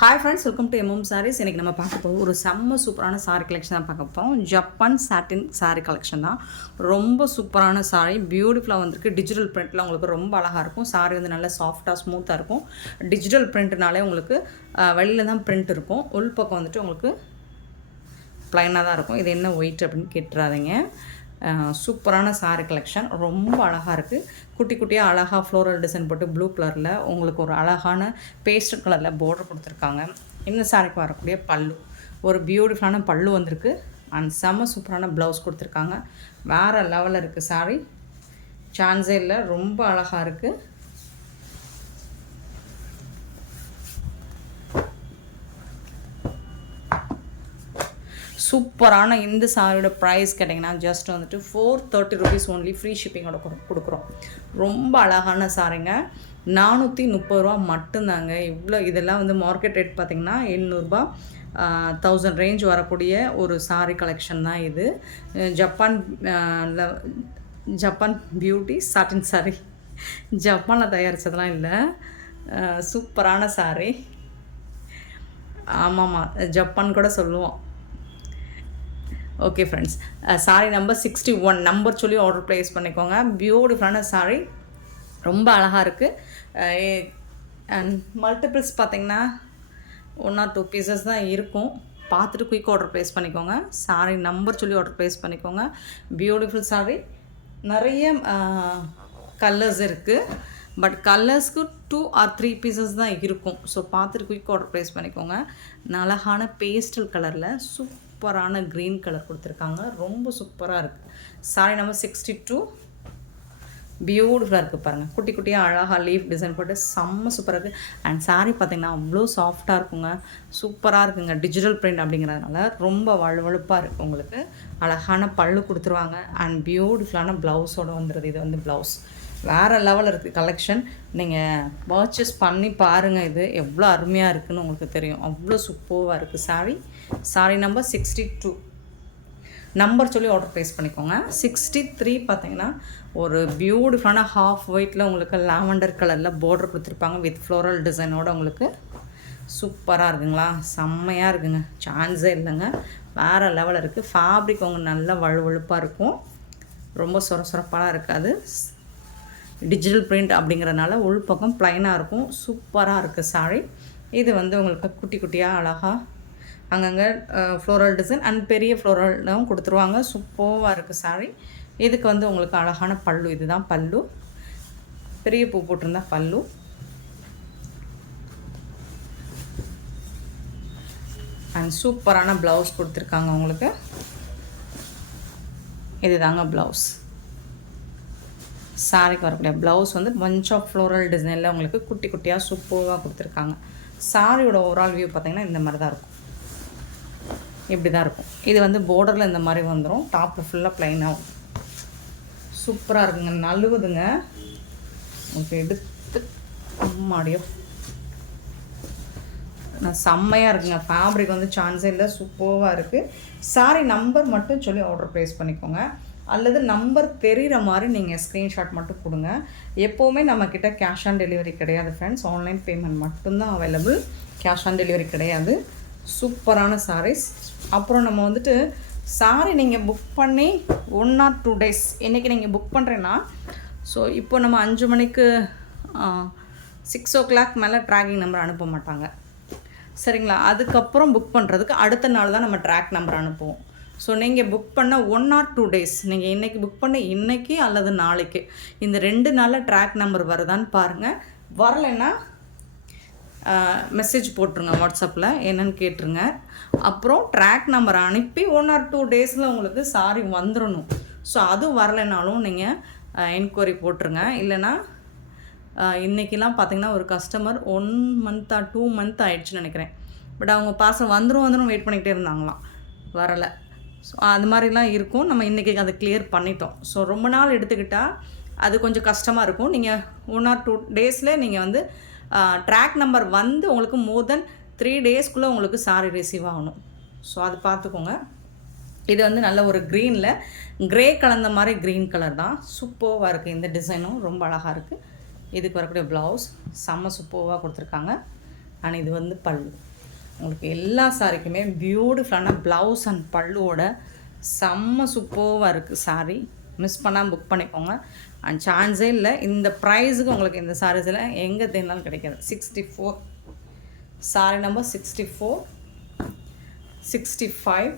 Hi friends, welcome to MM sarees. இன்றைக்கி நம்ம பார்க்க போகிறோம் ஒரு செம்ம சூப்பரான சாரீ கலெக்ஷன் தான் பார்க்க போகிறோம். ஜப்பான் சாட்டின் சாரீ கலெக்ஷன் தான். ரொம்ப சூப்பரான சாரீ, பியூட்டிஃபுல்லாக வந்திருக்கு. டிஜிட்டல் பிரிண்ட்டில் உங்களுக்கு ரொம்ப அழகாக இருக்கும். சாரீ வந்து நல்லா சாஃப்டாக ஸ்மூத்தாக இருக்கும். டிஜிட்டல் பிரிண்ட்னாலே உங்களுக்கு வெளியில் தான் பிரிண்ட் இருக்கும். உள் பக்கம் வந்துட்டு உங்களுக்கு ப்ளைனாக தான் இருக்கும். இது என்ன ஒயிட் அப்படின்னு கேட்டுறாதீங்க. சூப்பரான சாரீ கலெக்ஷன், ரொம்ப அழகாக இருக்குது. குட்டி குட்டியாக அழகாக ஃப்ளோரல் டிசைன் போட்டு ப்ளூ கலரில் உங்களுக்கு ஒரு அழகான பேஸ்டல் கலரில் பார்டர் கொடுத்துருக்காங்க. இந்த சாரீக்கு வரக்கூடிய பல்லு, ஒரு பியூட்டிஃபுல்லான பல்லு வந்திருக்கு. அண்ட் செம்ம சூப்பரான ப்ளவுஸ் கொடுத்துருக்காங்க. வேறு லெவலில் இருக்குது சாரீ, சான்ஸே இல்லை, ரொம்ப அழகாக இருக்குது. சூப்பரான இந்த சாரியோட ப்ரைஸ் கேட்டிங்கன்னா ஜஸ்ட் வந்துட்டு 430 rupees ஒன்லி, ஃப்ரீ ஷிப்பிங்கோட கொடுக்குறோம். ரொம்ப அழகான சாரிங்க, 430 ரூபா மட்டும்தாங்க. இவ்வளோ இதெல்லாம் வந்து மார்க்கெட் ரேட் பார்த்திங்கன்னா 800 ரூபா 1000 ரேஞ்ச் வரக்கூடிய ஒரு சாரி கலெக்ஷன் தான் இது. ஜப்பான் பியூட்டி சாட்டின் சாரி, ஜப்பானில் தயாரித்ததெல்லாம் இல்லை. சூப்பரான சாரி, ஆமாம்மா ஜப்பான் கூட சொல்லுவோம். Okay friends, sari number 61 number சொல்லி ஆர்டர் ப்ளேஸ் பண்ணிக்கோங்க. பியூட்டிஃபுல்லான சாரீ, ரொம்ப அழகாக இருக்குது. அண்ட் மல்டிபிள்ஸ் பார்த்திங்கன்னா 1 or 2 பீசஸ் தான் இருக்கும். பார்த்துட்டு குயிக் ஆர்டர் ப்ளேஸ் பண்ணிக்கோங்க. சாரீ நம்பர் சொல்லி ஆர்டர் ப்ளேஸ் பண்ணிக்கோங்க. பியூட்டிஃபுல் சாரீ, நிறைய கலர்ஸ் இருக்குது. பட் கலர்ஸ்க்கு 2 or 3 பீசஸ் தான் இருக்கும். ஸோ பார்த்துட்டு குயிக் ஆர்டர் ப்ளேஸ் பண்ணிக்கோங்க. அழகான பேஸ்டல் கலரில் சூப்பரான க்ரீன் கலர் கொடுத்துருக்காங்க. ரொம்ப சூப்பராக இருக்குது. சாரி நம்பர் 62 பியூட்டிஃபுல்லாக இருக்குது பாருங்கள். குட்டி குட்டியாக அழகாக லீஃப் டிசைன் போட்டு செம்ம சூப்பராக இருக்குது. அண்ட் சாரீ பார்த்திங்கன்னா அவ்வளோ சாஃப்டாக இருக்குங்க, சூப்பராக இருக்குங்க. டிஜிட்டல் பிரிண்ட் அப்படிங்கிறதுனால ரொம்ப வழுவழுப்பாக இருக்குது. உங்களுக்கு அழகான பல்லு கொடுத்துருவாங்க. அண்ட் பியூட்டிஃபுல்லான ப்ளவுஸோடு வந்துடுது. இது வந்து ப்ளவுஸ் வேறு லெவலில் இருக்குது கலெக்ஷன். நீங்கள் பர்ச்சேஸ் பண்ணி பாருங்கள், இது எவ்வளோ அருமையாக இருக்குதுன்னு உங்களுக்கு தெரியும். அவ்வளோ சூப்பராக இருக்குது சாரீ. சாரீ நம்பர் 62 நம்பர் சொல்லி ஆர்டர் ப்ளேஸ் பண்ணிக்கோங்க. 63 பார்த்தீங்கன்னா ஒரு பியூட்டிஃபுல்லான ஹாஃப் ஒயிட்டில் உங்களுக்கு லாவெண்டர் கலரில் பார்டர் கொடுத்துருப்பாங்க வித் ஃப்ளோரல் டிசைனோட. உங்களுக்கு சூப்பராக இருக்குங்களா, செம்மையாக இருக்குங்க, சான்ஸே இல்லைங்க. வேறு லெவலில் இருக்குது. ஃபேப்ரிக் உங்களுக்கு நல்லா வழுவழுப்பாக இருக்கும், ரொம்ப சொரசொரப்பாக இருக்காது. டிஜிட்டல் பிரிண்ட் அப்படிங்கிறதுனால உள் பக்கம் ப்ளைனாக இருக்கும். சூப்பராக இருக்குது சாரீ. இது வந்து உங்களுக்கு குட்டி குட்டியாக அழகாக அங்கங்கே ஃப்ளோரல் டிசைன் அண்ட் பெரிய ஃப்ளோரலும் கொடுத்துருவாங்க. சூப்பராக இருக்குது சாரீ. இதுக்கு வந்து உங்களுக்கு அழகான பல்லு, இதுதான் பல்லு, பெரிய பூ போட்டிருந்தா பல்லு. அண்ட் சூப்பரான ப்ளவுஸ் கொடுத்துருக்காங்க உங்களுக்கு. இது தாங்க ப்ளவுஸ். சாரிக்கு வரக்கூடிய ப்ளவுஸ் வந்து பஞ்ச் ஆஃப் ஃப்ளோரல் டிசைனில் உங்களுக்கு குட்டி குட்டியாக சூப்பராக கொடுத்துருக்காங்க. சாரியோட ஓவரால் வியூ பார்த்திங்கன்னா இந்த மாதிரி தான் இருக்கும், இப்படி தான் இருக்கும். இது வந்து பார்டரில் இந்த மாதிரி வந்துடும், டாப்பில் ஃபுல்லாக ப்ளைனாகும். சூப்பராக இருக்குங்க, நழுவுதுங்க. ஓகே, எடுத்து மாடியோ செம்மையாக இருக்குங்க. ஃபேப்ரிக் வந்து சான்ஸே இல்லை, சூப்பராக இருக்குது. சாரி நம்பர் மட்டும் சொல்லி ஆர்டர் ப்ளேஸ் பண்ணிக்கோங்க. அல்லது நம்பர் தெரிகிற மாதிரி நீங்கள் ஸ்க்ரீன்ஷாட் மட்டும் கொடுங்க. எப்போவுமே நம்மக்கிட்ட கேஷ் ஆன் டெலிவரி கிடையாது ஃப்ரெண்ட்ஸ், ஆன்லைன் பேமெண்ட் மட்டும்தான் அவைலபிள், கேஷ் ஆன் டெலிவரி கிடையாது. சூப்பரான சாரீஸ். அப்புறம் நம்ம வந்துட்டு சாரீ நீங்கள் புக் பண்ணி 1 or 2 days, இன்றைக்கி நீங்கள் புக் பண்ணுறேன்னா, ஸோ இப்போ நம்ம 5 மணிக்கு 6 o'clock மேலே ட்ராக்கிங் நம்பர் அனுப்ப மாட்டாங்க, சரிங்களா? அதுக்கப்புறம் புக் பண்ணுறதுக்கு அடுத்த நாள் தான் நம்ம ட்ராக் நம்பர் அனுப்புவோம். ஸோ நீங்கள் புக் பண்ண 1 or 2 days, நீங்கள் இன்றைக்கி புக் பண்ண இன்றைக்கி அல்லது நாளைக்கு, இந்த 2 நாளில் ட்ராக் நம்பர் வருதான்னு பாருங்கள். வரலைன்னா மெசேஜ் போட்டுருங்க வாட்ஸ்அப்பில், என்னென்னு கேட்டுருங்க. அப்புறம் ட்ராக் நம்பர் அனுப்பி 1 or 2 daysல உங்களுக்கு சாரி வந்துடணும். ஸோ அது வரலைனாலும் நீங்கள் என்கொயரி போட்டுருங்க. இல்லைனா இன்றைக்கெலாம் பார்த்திங்கன்னா ஒரு கஸ்டமர் 1 month or 2 month ஆகிடுச்சுன்னு நினைக்கிறேன். பட் அவங்க பார்சல் வந்துடும் வெயிட் பண்ணிக்கிட்டே இருந்தாங்களாம், வரலை. ஸோ அது மாதிரிலாம் இருக்கும். நம்ம இன்றைக்கி அதை கிளியர் பண்ணிட்டோம். ஸோ ரொம்ப நாள் எடுத்துக்கிட்டால் அது கொஞ்சம் கஷ்டமாக இருக்கும். நீங்கள் 1 or 2 daysல நீங்கள் வந்து ட்ராக் நம்பர் வந்து உங்களுக்கு மோர் தென் 3 daysக்குள்ளே உங்களுக்கு சாரி ரிசீவ் ஆகணும். ஸோ அது பார்த்துக்கோங்க. இது வந்து நல்ல ஒரு க்ரீனில் க்ரே கலந்த மாதிரி க்ரீன் கலர் தான். சூப்பராக இருக்குது. இந்த டிசைனும் ரொம்ப அழகாக இருக்குது. இதுக்கு வரக்கூடிய ப்ளவுஸ் செம்ம சூப்பராக கொடுத்துருக்காங்க. அண்ட் இது வந்து பல்லு. உங்களுக்கு எல்லா சாரிக்குமே பியூட்டிஃபுல்லான ப்ளவுஸ் அண்ட் பல்லுவோட செம்ம சூப்பராக இருக்குது சாரீ. மிஸ் பண்ணாமல் புக் பண்ணிக்கோங்க. அண்ட் சான்ஸே இல்லை, இந்த ப்ரைஸுக்கு உங்களுக்கு இந்த சாரீஸில் எங்கே தேர்ந்தாலும் கிடைக்காது. 64 சாரி நம்பர் 64, 65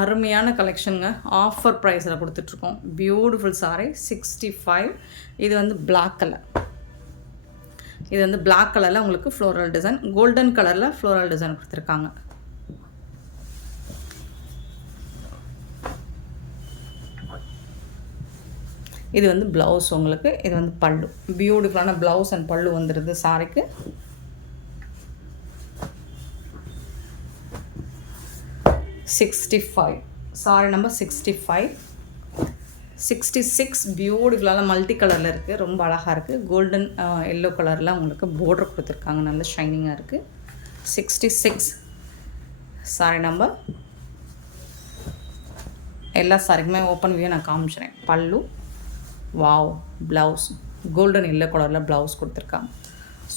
அருமையான கலெக்ஷனுங்க. ஆஃபர் ப்ரைஸில் கொடுத்துட்ருக்கோம். பியூட்டிஃபுல் சாரீ 65. இது வந்து பிளாக் கலர். இது வந்து பிளாக் கலரில் உங்களுக்கு ஃப்ளோரல் டிசைன், கோல்டன் கலரில் ஃப்ளோரல் டிசைன் கொடுத்துருக்காங்க. இது வந்து ப்ளவுஸ் உங்களுக்கு. இது வந்து பல்லு. பியூட்டிஃபுல்லான ப்ளவுஸ் அண்ட் பல்லு வந்துடுது சாரிக்கு. Sorry number 65. 66 பியூட்டிஃபுல்லான மல்டி கலரில் இருக்குது. ரொம்ப அழகாக இருக்குது. கோல்டன் எல்லோ கலரில் உங்களுக்கு போர்டர் கொடுத்துருக்காங்க. நல்ல ஷைனிங்காக இருக்குது. 66 சாரி நம்பர். எல்லா சாரிக்குமே ஓப்பன் வியூ நான் காமிச்சிறேன். பல்லு, வாவ், ப்ளவுஸ் கோல்டன் எல்லோ கலரில் ப்ளவுஸ் கொடுத்துருக்காங்க.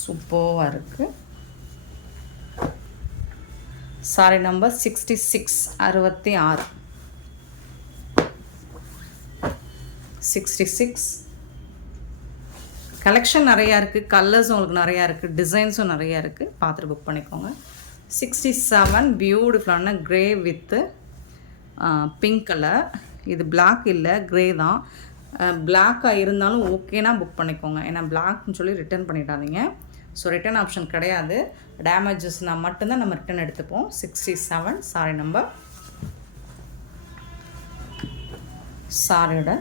சூப்பராக இருக்குது. Sorry number 66, 66. 66 கலெக்ஷன் நிறையா இருக்குது. கலர்ஸும் உங்களுக்கு நிறையா இருக்குது. டிசைன்ஸும் நிறையா இருக்குது. பார்த்துட்டு புக் பண்ணிக்கோங்க. 67 பியூட்டிஃபுல்லான க்ரே வித்து பிங்க் கலர். இது பிளாக் இல்லை, க்ரே தான். பிளாக்காக இருந்தாலும் ஓகேனா புக் பண்ணிக்கோங்க. ஏன்னா பிளாக்னு சொல்லி ரிட்டர்ன் பண்ணிடாதீங்க. ஸோ ரிட்டர்ன் ஆப்ஷன் கிடையாது. டேமேஜஸ்னால் மட்டும்தான் நம்ம ரிட்டர்ன் எடுத்துப்போம். 67 சாரி நம்பர். சாரியோட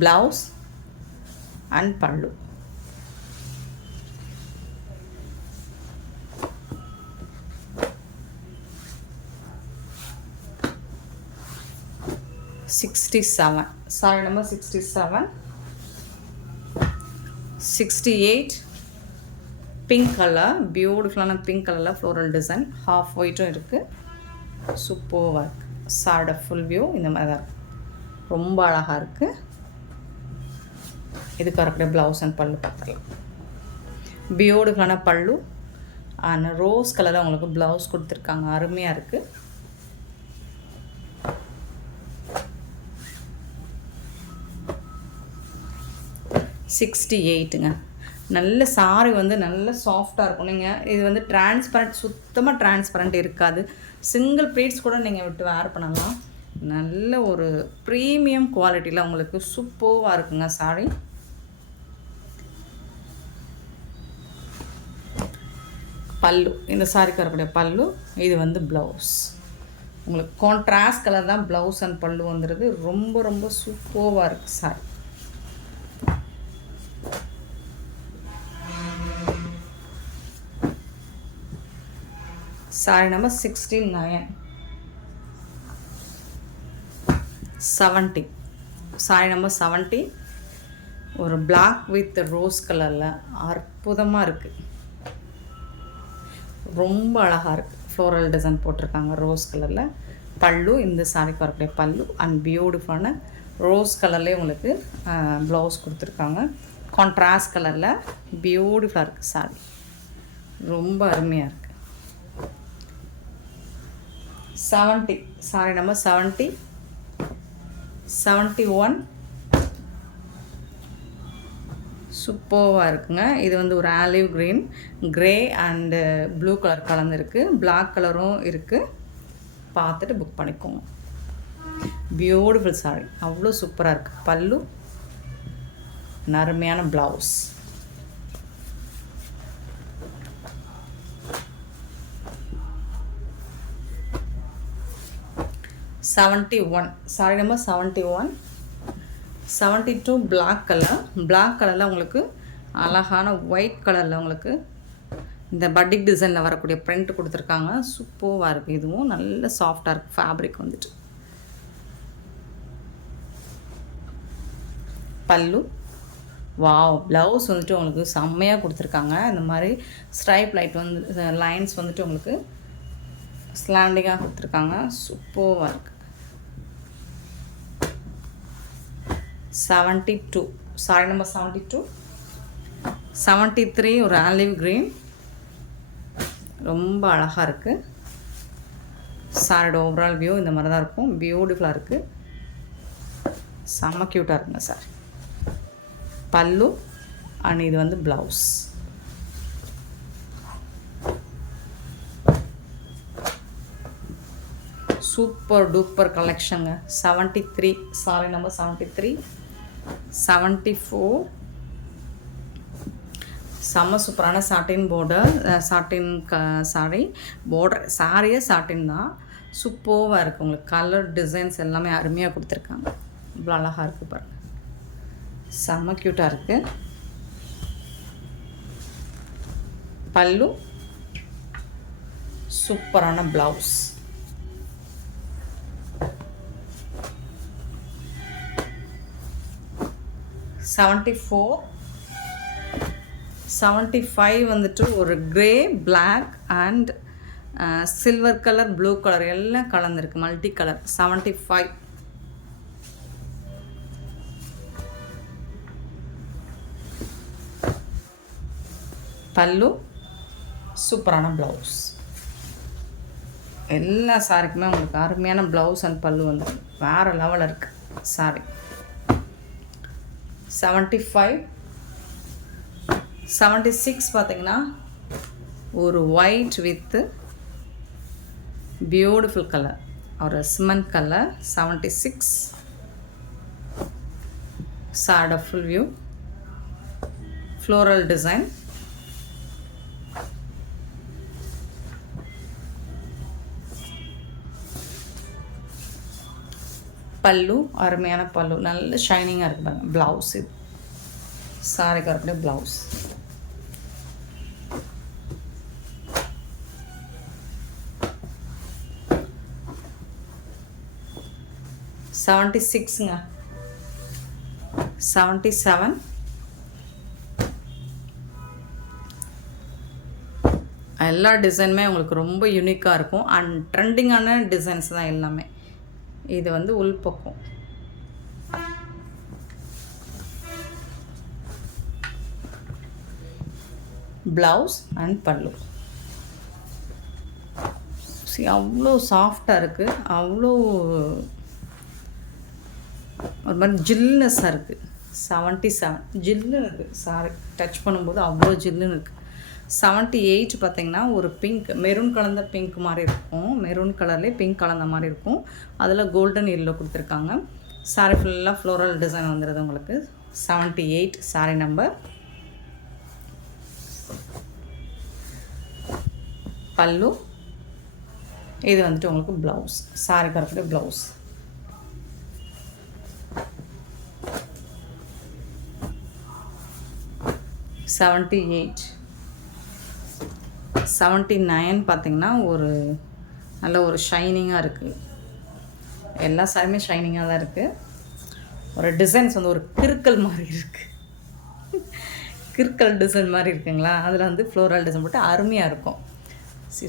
ப்ளவுஸ் அண்ட் பல்லு. Sorry number 67. 68 pink colour. பியூட்டிஃபுல்லான பிங்க் கலரில் ஃப்ளோரல் டிசைன். ஹாஃப் ஒயிட்டும் இருக்குது. சூப்பராக இருக்குது. சாரோட ஃபுல் வியூ இந்த மாதிரி தான் இருக்குது. ரொம்ப அழகாக இருக்குது. இதுக்கு வரக்கூடிய ப்ளவுஸ் அண்ட் பல்லு பார்த்துக்கலாம். பியூட்டிஃபுல்லான பல்லு அண்ட் ரோஸ் கலரில் உங்களுக்கு ப்ளவுஸ் கொடுத்துருக்காங்க. அருமையாக இருக்குது. $68ங்க. நல்ல சாரி வந்து நல்ல சாஃப்டாக இருக்கும். நீங்கள் இது வந்து டிரான்ஸ்பரண்ட், சுத்தமாக டிரான்ஸ்பரண்ட் இருக்காது. சிங்கிள் ப்ளீட்ஸ் கூட நீங்கள் விட்டு வேர் பண்ணலாம். நல்ல ஒரு ப்ரீமியம் குவாலிட்டியில் உங்களுக்கு சூப்பராக இருக்குங்க சாரி. பல்லு, இந்த சாரிக்கு வரக்கூடிய பல்லு. இது வந்து ப்ளவுஸ். உங்களுக்கு கான்ட்ராஸ்ட் கலர் தான் ப்ளவுஸ் அண்ட் பல்லு வந்துடுது. ரொம்ப ரொம்ப சூப்பராக இருக்குது sorry. Sorry number 69. 70 sorry number 70. ஒரு பிளாக் வித் ரோஸ் கலரில் அற்புதமாக இருக்குது. ரொம்ப அழகாக இருக்குது. ஃப்ளோரல் டிசைன் போட்டிருக்காங்க ரோஸ் கலரில். பல்லு, இந்த சாரிக்கு வரக்கூடிய பல்லு அண்ட் பியூட்டிஃபுல்லான ரோஸ் கலர்லேயே உங்களுக்கு ப்ளவுஸ் கொடுத்துருக்காங்க. கான்ட்ராஸ்ட் கலரில் பியூட்டிஃபுல்லாக இருக்குது சாரி. ரொம்ப அருமையாக இருக்குது. 70 சாரி நம்பர் 70. 71 சூப்பராக இருக்குங்க. இது வந்து ஒரு olive green, grey and blue colour கலந்துருக்கு. பிளாக் கலரும் இருக்குது. பார்த்துட்டு புக் பண்ணிக்கோங்க. பியூட்டிஃபுல் சாரி. அவ்வளோ சூப்பராக இருக்குது. பல்லு, அருமையான blouse. 71 sari number 71. 72 black colour. Black கலரில் உங்களுக்கு அழகான ஒயிட் கலரில் உங்களுக்கு இந்த பட்டிக் டிசைனில் வரக்கூடிய பிரிண்ட் கொடுத்துருக்காங்க. சூப்பராக இருக்குது. இதுவும் நல்ல சாஃப்டாக இருக்குது. ஃபேப்ரிக் வந்துட்டு. பல்லு, வாவ், ப்ளவுஸ் வந்துட்டு உங்களுக்கு செம்மையாக கொடுத்துருக்காங்க. இந்த மாதிரி ஸ்ட்ரைப் லைன்ஸ் வந்துட்டு உங்களுக்கு ஸ்லாண்டிங்காக கொடுத்துருக்காங்க. சூப்பராக இருக்குது. 72 சாரி நம்பர் 72. 73 ஒரு ஆலிவ் க்ரீன். ரொம்ப அழகாக இருக்குது. சாரோட ஓவரால் வியூ இந்த மாதிரி தான் இருக்கும். பியூட்டிஃபுல்லாக இருக்குது. செம்ம க்யூட்டாக இருக்குங்க சார். பல்லு அண்ட் இது வந்து ப்ளவுஸ். சூப்பர் டூப்பர் கலெக்ஷனுங்க. 73 சாரி நம்பர் 73, 74. செம்ம சூப்பரான satin border, satin sari border, சாரியே சாட்டின் தான். சூப்பராக இருக்குது. உங்களுக்கு கலர் டிசைன்ஸ் எல்லாமே அருமையாக கொடுத்துருக்காங்க. இவ்வளோ அழகாக இருக்குது பாருங்கள். செம்ம க்யூட்டாக இருக்குது. பல்லு, சூப்பரான ப்ளவுஸ். $74, $75 வந்துட்டு ஒரு grey, black and silver colour, blue colour எல்லாம் கலந்துருக்கு. Multi colour. 75. பல்லு, சூப்பரான ப்ளவுஸ். எல்லா சாரிக்குமே உங்களுக்கு அருமையான ப்ளவுஸ் அண்ட் பல்லு வந்து வேறு லெவலில் இருக்குது சாரி. 75. 76 பார்த்திங்கன்னா ஒரு ஒயிட் வித்து பியூட்டிஃபுல் கலர், ஒரு சிமெண்ட் கலர். 76 சாரோட ஃபுல் வியூ, ஃப்ளோரல் டிசைன். பல்லு, அருமையான பல்லு, நல்ல ஷைனிங்காக இருக்குது பாருங்கள். ப்ளவுஸ், இது சாரிக்கு அப்படியே ப்ளவுஸ். $76ங்க. 77. எல்லா டிசைனுமே உங்களுக்கு ரொம்ப யூனிக்காக இருக்கும் அண்ட் ட்ரெண்டிங்கான டிசைன்ஸ் தான் எல்லாமே. இது வந்து உள்பக்கம். ப்ளவுஸ் அண்ட் பல்லு. அவ்வளோ சாஃப்டாக இருக்குது. அவ்வளோ ஒரு மாதிரி ஜில்னஸ்ஸாக இருக்குது. 77 ஜில்லுன்னு இருக்குது. சாரி டச் பண்ணும்போது அவ்வளோ ஜில்லுன்னு இருக்குது. 78 பார்த்திங்கன்னா ஒரு பிங்க், மெரூன் கலந்த பிங்க் மாதிரி இருக்கும். மெரூன் கலர்லேயே பிங்க் கலந்த மாதிரி இருக்கும். அதில் கோல்டன் எல்லோ கொடுத்துருக்காங்க. சாரி ஃபுல்லாக ஃப்ளோரல் டிசைன் வந்துடுது உங்களுக்கு. 78 சாரி நம்பர். பல்லு, இது வந்துட்டு உங்களுக்கு ப்ளவுஸ். சாரி கரெக்டாக ப்ளவுஸ். $78. 79 பார்த்திங்கன்னா ஒரு நல்ல ஒரு ஷைனிங்காக இருக்குது. எல்லா சாரியுமே ஷைனிங்காக தான் இருக்குது. ஒரு டிசைன்ஸ் வந்து ஒரு கிறுக்கல் மாதிரி இருக்குது. கிறுக்கல் டிசைன் மாதிரி இருக்குங்களா, அதில் வந்து ஃப்ளோரல் டிசைன் போட்டு அருமையாக இருக்கும்.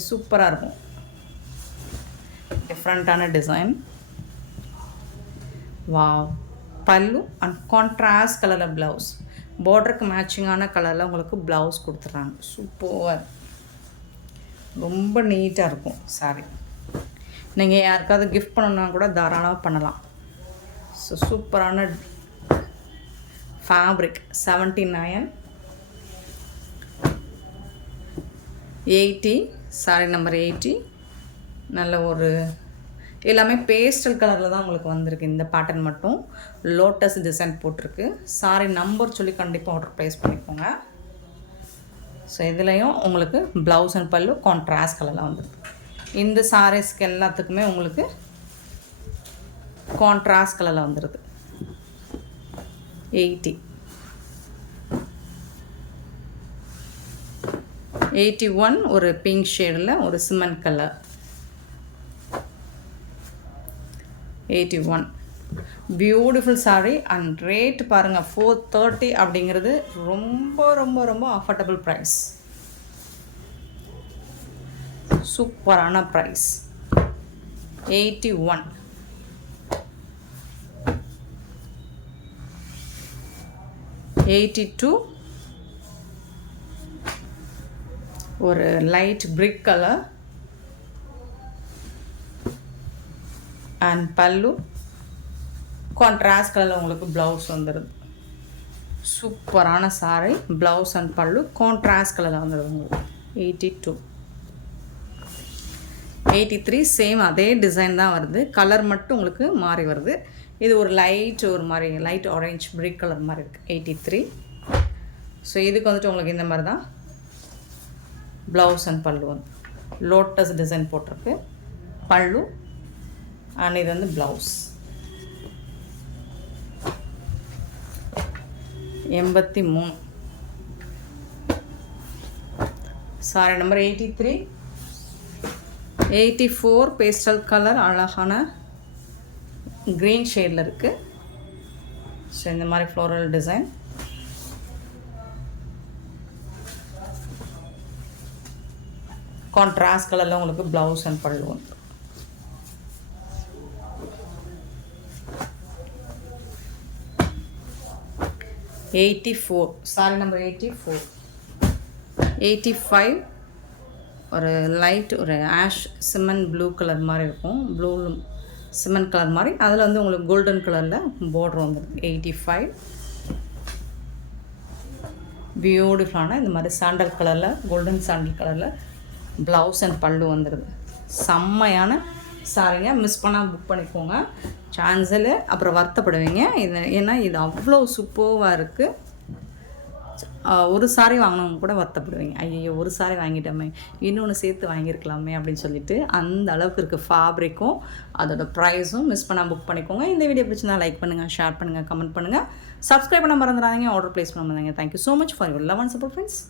சூப்பராக இருக்கும். டிஃப்ரெண்ட்டான டிசைன். வாவ். பல்லு அண்ட் கான்ட்ராஸ்ட் கலரில் ப்ளவுஸ். பார்டருக்கு மேட்சிங்கான கலரில் உங்களுக்கு ப்ளவுஸ் கொடுத்துட்றாங்க. சூப்பராக ரொம்ப நீட்டாக இருக்கும் சாரி. நீங்கள் யாருக்காவது கிஃப்ட் பண்ணணுன்னா கூட தாராளமாக பண்ணலாம். ஸோ சூப்பரான ஃபேப்ரிக். 79. 80 sorry number 80. நல்ல ஒரு எல்லாமே பேஸ்டல் கலரில் தான் உங்களுக்கு வந்திருக்கு. இந்த பேட்டர்ன் மட்டும் லோட்டஸ் டிசைன் போட்டிருக்கு. சாரி நம்பர் சொல்லி கண்டிப்பாக ஆர்டர் ப்ளேஸ் பண்ணிக்கோங்க. ஸோ இதுலேயும் உங்களுக்கு ப்ளவுஸ் அண்ட் பல்லு கான்ட்ராஸ்ட் கலரில் வந்துருக்கு. இந்த சாரீஸ்க்கு எல்லாத்துக்குமே உங்களுக்கு கான்ட்ராஸ்ட் கலரில் வந்துடுது. 80. 81 ஒரு பிங்க் ஷேடில் ஒரு cement colour. 81 beautiful sari and rate பாருங்கள். 430 அப்படிங்கிறது ரொம்ப ரொம்ப ரொம்ப அஃபோர்டபுள் ப்ரைஸ். சூப்பரான ப்ரைஸ். 81. 82. ஒரு லைட் பிரிக் கலர் அண்ட் பல்லு கான்ட்ராஸ்ட் கலரில் உங்களுக்கு ப்ளவுஸ் வந்துடுது. சூப்பரான சாரி. ப்ளவுஸ் அண்ட் பல்லு கான்ட்ராஸ்ட் கலரில் வந்துடுது உங்களுக்கு. 82. 83 சேம் அதே டிசைன் தான் வருது, கலர் மட்டும் உங்களுக்கு மாறி வருது. இது ஒரு மாதிரி லைட் ஆரஞ்ச் பிரிக் கலர் மாதிரி இருக்குது. 83. ஸோ இதுக்கு வந்துட்டு உங்களுக்கு இந்த மாதிரி தான் ப்ளவுஸ் அண்ட் பல்லு வந்து லோட்டஸ் டிசைன் போட்டிருக்கு பல்லு, அண்ட் இது வந்து blouse. 83. Sorry number 83. 84 pastel colour அழகான க்ரீன் ஷேடில் இருக்குது. ஸோ இந்த மாதிரி ஃப்ளோரல் டிசைன். கான்ட்ராஸ்ட் கலரில் உங்களுக்கு ப்ளவுஸ் அண்ட் பல்லு வந்து. Sorry number 84. 85 ஒரு லைட் ஒரு ஆஷ் சிமெண்ட் ப்ளூ கலர் மாதிரி இருக்கும், ப்ளூ சிமெண்ட் கலர் மாதிரி, அதில் வந்து உங்களுக்கு கோல்டன் கலரில் பார்டர் வந்துடும். 85 பியூட்டிஃபுல்லான இந்த மாதிரி சாண்டல் கலரில் கோல்டன் சாண்டல் கலரில் ப்ளவுஸ் அண்ட் பல்லு வந்துடுது. செம்மையான சாரிங்க, மிஸ் பண்ணால் புக் பண்ணிக்கோங்க. சான்ஸில் அப்புறம் வருத்தப்படுவீங்க இது, ஏன்னா இது அவ்வளோ சூப்பராக இருக்குது. ஒரு சாரி வாங்கினவங்க கூட வருத்தப்படுவீங்க, ஐயோ ஒரு சாரி வாங்கிட்டோமே இன்னொன்று சேர்த்து வாங்கியிருக்கலாமே அப்படின்னு சொல்லிட்டு. அந்த அளவுக்கு இருக்குது ஃபேப்ரிக்கும் அதோட ப்ரைஸும். மிஸ் பண்ணால் புக் பண்ணிக்கோங்க. இந்த வீடியோ பிடிச்சிருந்தா லைக் பண்ணுங்கள், ஷேர் பண்ணுங்கள், கமெண்ட் பண்ணுங்கள், சப்ஸ்கிரைப் பண்ண மறந்துடாதீங்க, ஆர்டர் ப்ளேஸ் பண்ண மறந்துடாதீங்க. Thank you so much for your love and support friends.